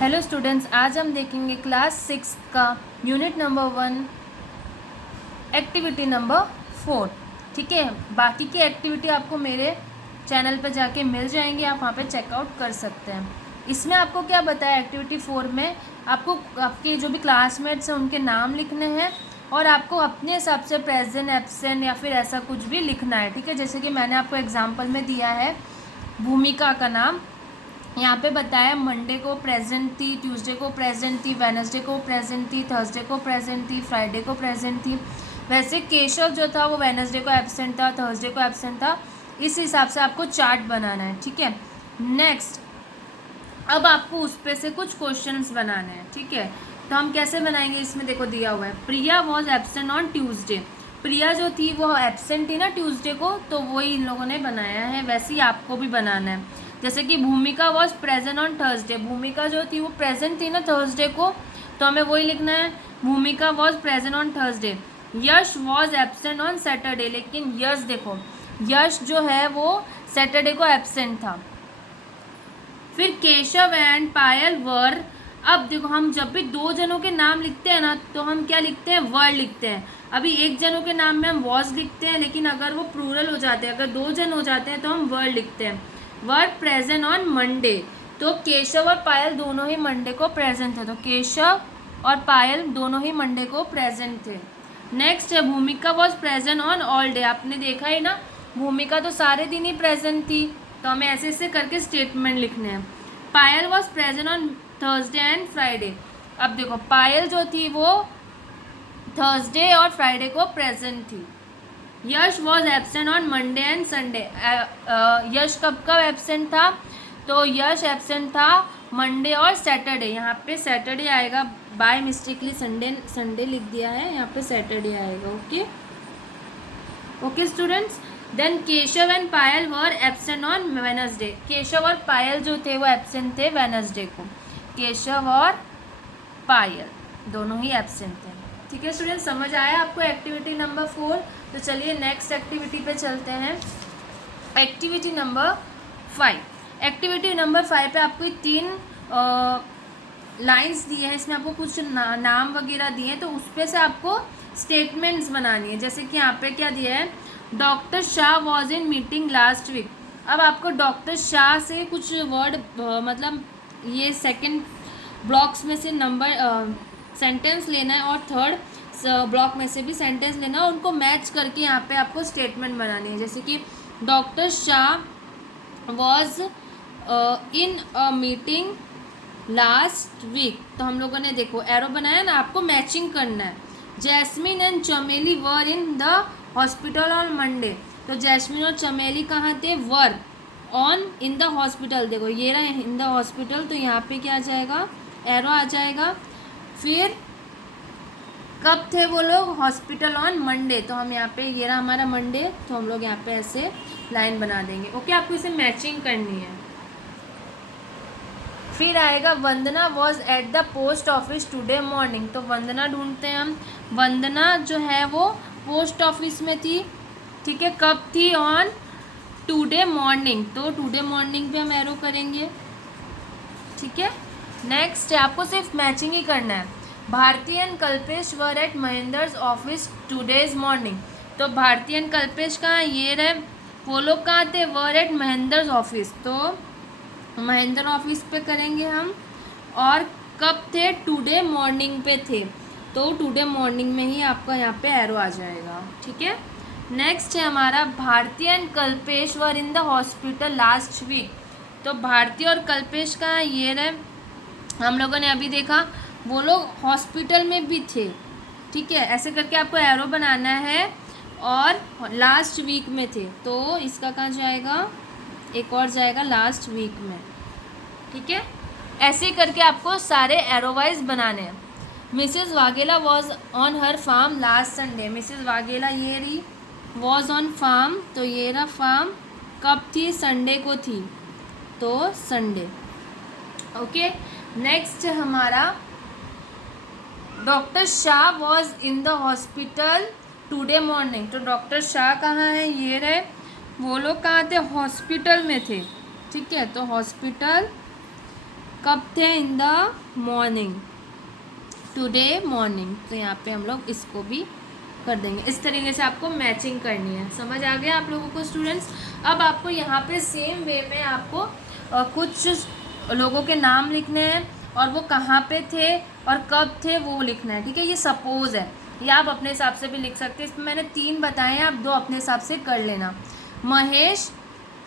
Hello students, आज हम देखेंगे क्लास 6 का यूनिट नंबर 1 एक्टिविटी नंबर 4। ठीक है, बाकी की एक्टिविटी आपको मेरे चैनल पर जाके मिल जाएंगी, आप वहाँ पे चेकआउट कर सकते हैं। इसमें आपको क्या बताया, एक्टिविटी 4 में आपको आपके जो भी क्लासमेट्स हैं उनके नाम लिखने हैं और आपको अपने हिसाब से प्रेजेंट, एब्सेंट या फिर ऐसा कुछ भी लिखना है। ठीक है, जैसे कि मैंने आपको एग्जाम्पल में दिया है भूमिका का नाम, यहाँ पे बताया मंडे को प्रेजेंट थी, ट्यूसडे को प्रेजेंट थी, वेनसडे को प्रेजेंट थी, थर्सडे को प्रेजेंट थी, फ्राइडे को प्रेजेंट थी। वैसे केशव जो था वो वेनसडे को एब्सेंट था, थर्सडे को एब्सेंट था। इस हिसाब से आपको चार्ट बनाना है। ठीक है, नेक्स्ट अब आपको उस पे से कुछ क्वेश्चंस बनाने हैं। ठीक है, तो हम कैसे बनाएंगे, इसमें देखो दिया हुआ है प्रिया वॉज एब्सेंट ऑन ट्यूसडे। प्रिया जो थी वो एब्सेंट थी ना ट्यूसडे को, तो वही इन लोगों ने बनाया है, वैसे ही आपको भी बनाना है। जैसे कि भूमिका वॉज प्रेजेंट ऑन थर्सडे, भूमिका जो थी वो प्रेजेंट थी ना थर्सडे को, तो हमें वही लिखना है, भूमिका was present on Thursday. Yash was absent on Saturday, लेकिन यश देखो, यश जो है वो सैटरडे को एब्सेंट था। फिर केशव एंड पायल वर, अब देखो हम जब भी दो जनों के नाम लिखते हैं ना तो हम क्या लिखते हैं, वर लिखते हैं। अभी एक जनों के नाम में हम वॉज लिखते हैं, लेकिन अगर वो प्लूरल हो जाते हैं, अगर दो जन हो जाते हैं तो हम वर लिखते हैं। वर प्रेजेंट ऑन मंडे, तो केशव और पायल दोनों ही मंडे को प्रेजेंट थे, तो केशव और पायल दोनों ही मंडे को प्रेजेंट थे। नेक्स्ट है भूमिका was present on all day, आपने देखा ही ना, भूमिका तो सारे दिन ही प्रेजेंट थी, तो हमें ऐसे ऐसे करके स्टेटमेंट लिखने हैं। Payal was present on Thursday and Friday, अब देखो पायल जो थी वो थर्सडे और फ्राइडे को प्रेजेंट थी। Yash was absent on Monday and Sunday, Yash कब कब एब्सेंट था, तो यश एब्सेंट था मंडे और सैटरडे, यहाँ पे सैटरडे आएगा, बाय मिस्टेकली संडे लिख दिया है, यहाँ पे सैटरडे आएगा। Okay okay students, then Keshav and Payal were absent on Wednesday, Keshav और पायल जो थे वो एब्सेंट थे वेनसडे को, केशव और पायल दोनों ही एब्सेंट थे। ठीक है स्टूडेंट, समझ आया आपको एक्टिविटी नंबर 4। तो चलिए नेक्स्ट एक्टिविटी पे चलते हैं, एक्टिविटी नंबर 5। एक्टिविटी नंबर 5 पे आपको 3 लाइंस दिए हैं, इसमें आपको कुछ नाम वगैरह दिए हैं, तो उस पर से आपको स्टेटमेंट्स बनानी है। जैसे कि यहाँ पे क्या दिया है, doctor Shah was in meeting last week. अब आपको डॉक्टर शाह से कुछ वर्ड मतलब ये सेकंड ब्लॉक्स में से नंबर सेंटेंस लेना है और थर्ड ब्लॉक में से भी सेंटेंस लेना है, उनको मैच करके यहाँ पे आपको स्टेटमेंट बनानी है। जैसे कि doctor Shah was in a meeting last week, तो हम लोगों ने देखो एरो बनाया ना, आपको मैचिंग करना है। Jasmine and Chameli were in the hospital on Monday, तो जैस्मिन और चमेली कहाँ थे, were on in the hospital, देखो ये रहा इन द हॉस्पिटल, तो यहाँ पे क्या आ जाएगा, एरो आ जाएगा। फिर कब थे वो लोग, हॉस्पिटल ऑन मंडे, तो हम यहाँ पे ये रहा हमारा मंडे, तो हम लोग यहाँ पे ऐसे लाइन बना देंगे। ओके, आपको इसे मैचिंग करनी है। फिर आएगा Vandana was at the post office today morning, तो वंदना ढूंढते हैं हम, वंदना जो है वो पोस्ट ऑफिस में थी। ठीक है, कब थी, ऑन टुडे मॉर्निंग, तो टुडे मॉर्निंग पे हम एरो करेंगे। ठीक है, नेक्स्ट आपको सिर्फ मैचिंग ही करना है। Bharti and Kalpesh were at महेंद्र's ऑफिस टुडेज मॉर्निंग, तो भारती एंड कल्पेश कहाँ, ये रहे, वो लोग कहाँ थे, वर एट महेंद्र's ऑफिस, तो महेंद्र ऑफिस पे करेंगे हम। और कब थे, टुडे मॉर्निंग पे थे, तो टुडे मॉर्निंग में ही आपका यहाँ पे एरो आ जाएगा। ठीक है, नेक्स्ट है हमारा Bharti and Kalpesh were in the hospital last week, तो भारती और कल्पेश का ये रहे, हम लोगों ने अभी देखा वो लोग हॉस्पिटल में भी थे। ठीक है, ऐसे करके आपको एरो बनाना है, और लास्ट वीक में थे, तो इसका कहाँ जाएगा, एक और जाएगा लास्ट वीक में। ठीक है, ऐसे ही करके आपको सारे एरो वाइज बनाने हैं। Mrs Vaghela was on her farm last Sunday, Mrs Vaghela ये रही, वॉज ऑन फार्म, तो ये रहा फार्म, कब थी, संडे को थी, तो संडे। ओके, नेक्स्ट हमारा doctor Shah was in the hospital today morning, तो डॉक्टर शाह कहाँ है, ये रहे, वो लोग कहाँ थे, हॉस्पिटल में थे। ठीक है, तो हॉस्पिटल कब थे? इन द मॉर्निंग, टुडे मॉर्निंग। तो यहाँ पे हम लोग इसको भी कर देंगे। इस तरीके से आपको मैचिंग करनी है। समझ आ गया आप लोगों को स्टूडेंट्स? अब आपको यहाँ पे सेम वे में आपको कुछ लोगों के नाम लिखने हैं और वो कहाँ पे थे और कब थे वो लिखना है। ठीक है, ये सपोज़ है, ये आप अपने हिसाब से भी लिख सकते हैं। इसमें मैंने 3 बताए हैं, आप 2 अपने हिसाब से कर लेना। महेश,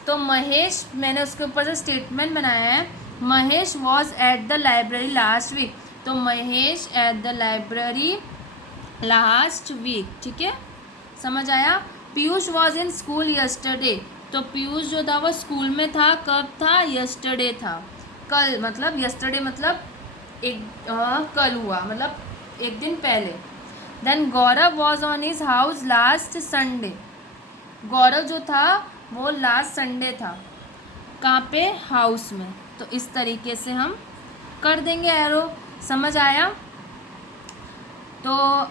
तो महेश मैंने उसके ऊपर से स्टेटमेंट बनाया है, Mahesh was at the library last week. तो Mahesh at the library last week. ठीक है, समझ आया? Piyush was in school yesterday. तो पीयूष जो था वो स्कूल में था, कब था? यस्टरडे था, कल। मतलब यस्टरडे मतलब कल हुआ, मतलब एक दिन पहले। Then Gaurav was on his house last Sunday. Gaurav जो था वो लास्ट संडे था, कहाँ पे? हाउस में। तो इस तरीके से हम कर देंगे एरो। समझ आया? तो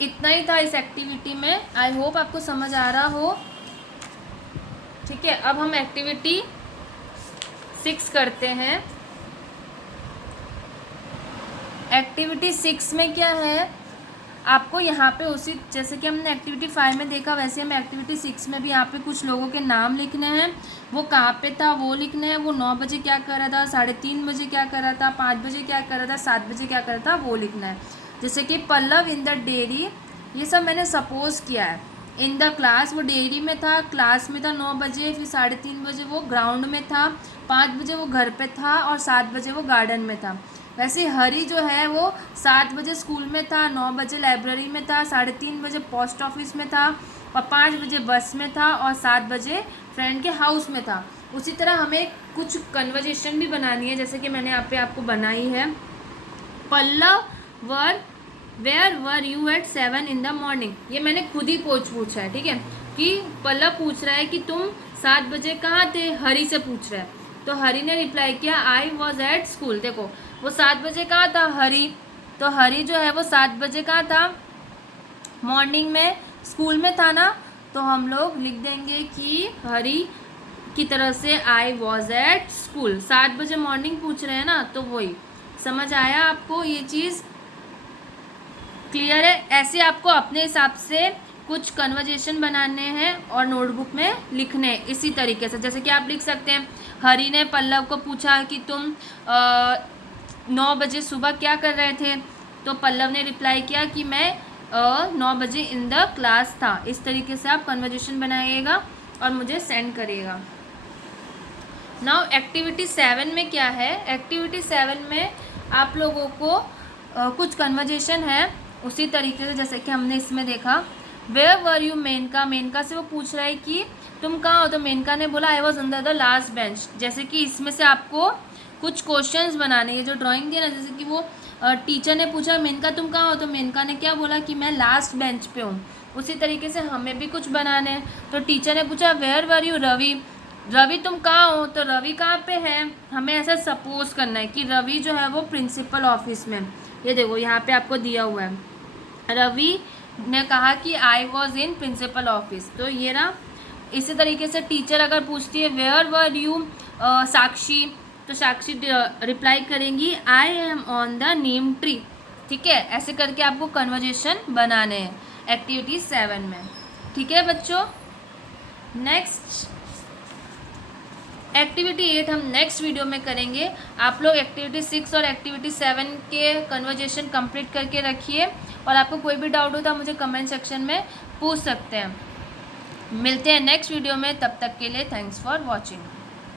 इतना ही था इस एक्टिविटी में। आई होप आपको समझ आ रहा हो। ठीक है, अब हम एक्टिविटी 6 करते हैं। एक्टिविटी 6 में क्या है, आपको यहाँ पे उसी जैसे कि हमने एक्टिविटी 5 में देखा वैसे हमें एक्टिविटी 6 में भी यहाँ पे कुछ लोगों के नाम लिखने हैं। वो कहाँ पे था वो लिखने हैं, वो 9 बजे क्या कर रहा था, 3:30 बजे क्या कर रहा था, 5 बजे क्या कर रहा था, 7 बजे क्या कर रहा था, वो लिखना है। जैसे कि पल्लव इन द डेयरी, ये सब मैंने सपोज़ किया है। इन द क्लास, वो डेयरी में था, क्लास में था 9 बजे, फिर 3:30 बजे वो ग्राउंड में था, 5 बजे वो घर पे था और 7 बजे वो गार्डन में था। वैसे हरी जो है वो 7 बजे स्कूल में था, 9 बजे लाइब्रेरी में था, 3:30 बजे पोस्ट ऑफिस में था और 5 बजे बस में था और 7 बजे फ्रेंड के हाउस में था। उसी तरह हमें कुछ कन्वर्जेशन भी बनानी है, जैसे कि मैंने यहाँ पे आपको बनाई है। Pallav where were you at 7 in the morning. ये मैंने खुद ही पूछा है। ठीक है, कि पल्लव पूछ रहा है कि तुम 7 बजे कहाँ थे, हरी से पूछ रहा है। तो हरी ने रिप्लाई किया आई वॉज एट स्कूल। देखो वो 7 बजे कहाँ था, हरी। तो हरी जो है वो 7 बजे कहाँ था, मॉर्निंग में, स्कूल में था ना। तो हम लोग लिख देंगे कि हरी की तरह से आई वॉज एट स्कूल। 7 बजे मॉर्निंग पूछ रहे हैं ना, तो वही। समझ आया आपको? ये चीज़ क्लियर है? ऐसे आपको अपने हिसाब से कुछ कन्वर्जेशन बनाने हैं और नोटबुक में लिखने हैं इसी तरीके से। जैसे कि आप लिख सकते हैं, हरी ने पल्लव को पूछा कि तुम 9 बजे सुबह क्या कर रहे थे। तो पल्लव ने रिप्लाई किया कि मैं 9 बजे इन द क्लास था। इस तरीके से आप कन्वर्जेशन बनाइएगा और मुझे सेंड करिएगा। नाउ एक्टिविटी 7 में क्या है, एक्टिविटी 7 में आप लोगों को कुछ कन्वर्जेशन है उसी तरीके से जैसे कि हमने इसमें देखा। Where were you Menka, Menka से वो पूछ रहा है कि तुम कहाँ हो। तो मेनका ने बोला I was under the last bench. जैसे कि इसमें से आपको कुछ क्वेश्चंस बनाने, ये जो ड्राइंग दी ना, जैसे कि वो टीचर ने पूछा मेनका तुम कहाँ हो, तो मेनका ने क्या बोला कि मैं लास्ट बेंच पे हूँ। उसी तरीके से हमें भी कुछ बनाने हैं। तो टीचर ने पूछा where were you Ravi, Ravi तुम कहाँ हो। तो रवि कहाँ पे है, हमें ऐसा सपोज करना है कि रवि जो है वो प्रिंसिपल ऑफिस में। ये देखो यहाँ पे आपको दिया हुआ है, रवि ने कहा कि I was in principle office. तो ये ना, इसी तरीके से टीचर अगर पूछती है वेयर वर यू साक्षी, तो साक्षी रिप्लाई करेंगी I am on the Neem tree. ठीक है, ऐसे करके आपको कन्वर्जेशन बनाने हैं एक्टिविटी 7 में। ठीक है बच्चों, नेक्स्ट एक्टिविटी 8 हम नेक्स्ट वीडियो में करेंगे। आप लोग एक्टिविटी 6 और एक्टिविटी 7 के कन्वर्जेशन कंप्लीट करके रखिए और आपको कोई भी डाउट हो तो मुझे कमेंट सेक्शन में पूछ सकते हैं। मिलते हैं नेक्स्ट वीडियो में, तब तक के लिए थैंक्स फॉर वॉचिंग।